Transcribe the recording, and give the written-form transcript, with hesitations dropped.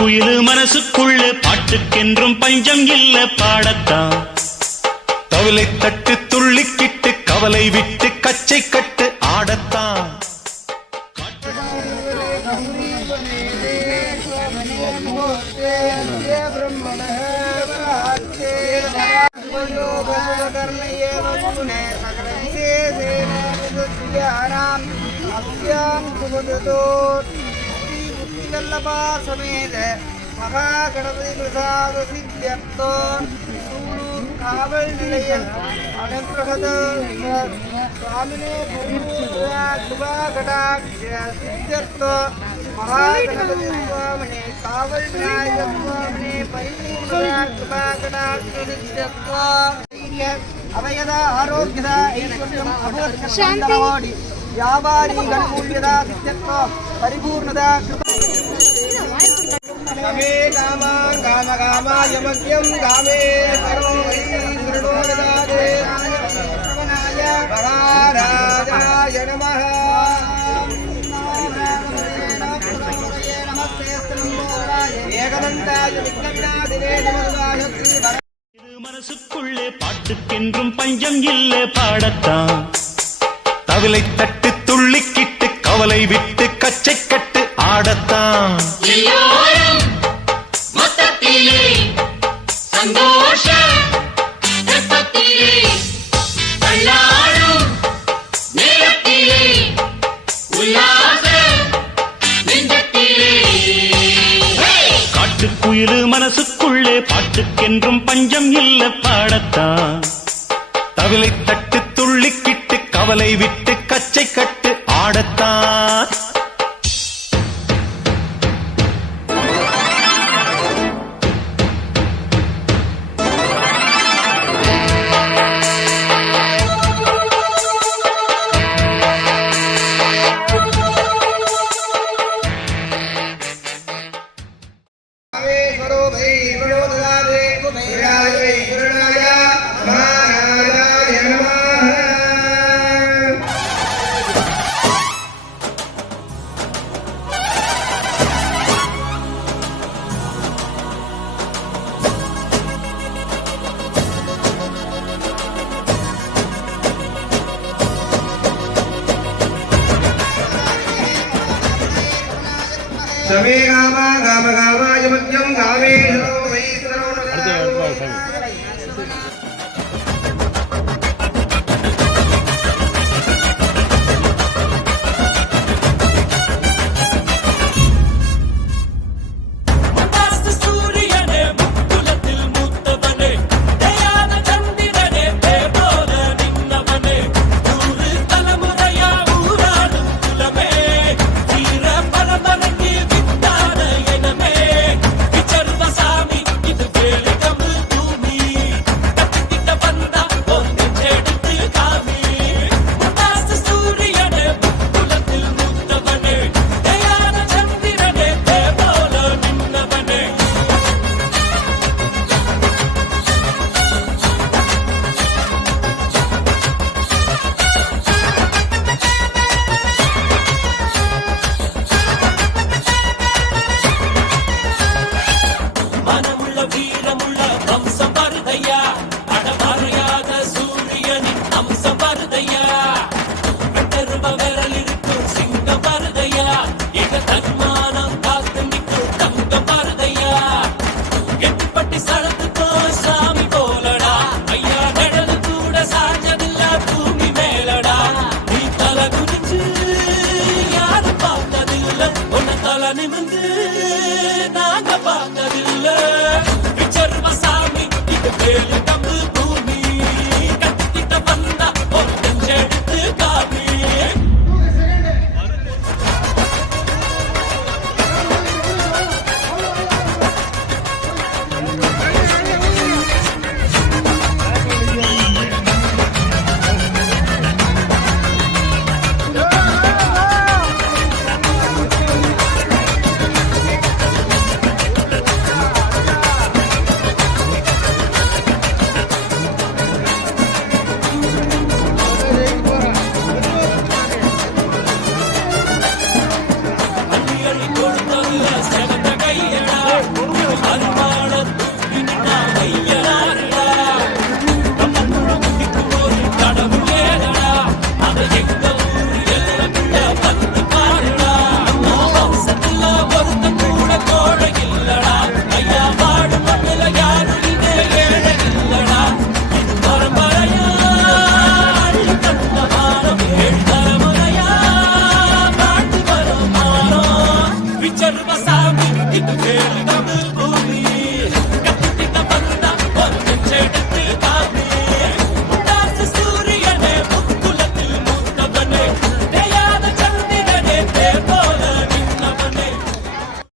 காட்டுக்குயிலு மனசுக்குள்ள பாட்டுக்கென்றும் பஞ்சம் இல்ல பாடத்தான். தவிலை தட்டு துள்ளிக்கிட்டு கவலை விட்டு கச்சை கட்டு ஆடத்தான். समेत महागणपति प्रसाद सिद्ध्यर्थो कावल निलयन अनुग्रहद स्वामिने शुभा कटाक्ष सिद्ध्यर्थो महागणपति स्वामिने कावल निलयन स्वामिने परिपूर्ण शुभा कटाक्ष सिद्ध्यर्थो अभयदा आरोग्यदा ऐश्वर्यम् अभवत्कर्षन्दरवाडि व्यापारी गणमूल्यदा सिद्ध्यर्थो परिपूर्णदा कामे कामां कामकामाय मह्यं कामे सर्वं वै दृढो ददाते श्रवणाय महाराजाय नमः ஏகதந்தாய விக்னவிநாதினே நமஸ்கார ஸ்ரீ மனசுக்குள்ளே பாட்டுக்கென்றும் பஞ்சம் இல்ல பாடத்தான். தவிலை தட்டு துள்ளிக்கிட்டு கவலை விட்டு கச்சை கட்டு ஆடத்தான். சந்தோஷ தள்ளாடும் நேரத்திலே உல்லாச நெஞ்சத்திலே காட்டுக்குயிலு மனசுக்குள்ளே பாட்டுக்கென்றும் பஞ்சம் இல்ல பாடத்தான். தவிலை தட்டு துள்ளிக்கிட்டு கவலை விட்டு கச்சை கட்டு ஆடத்தான். समे कामा कामकामाय मह्यं कामे सर्वं वै सर्वं நிமிந்து நாங்க பார்த்ததில்லை. விச்சர்வ சாமி இது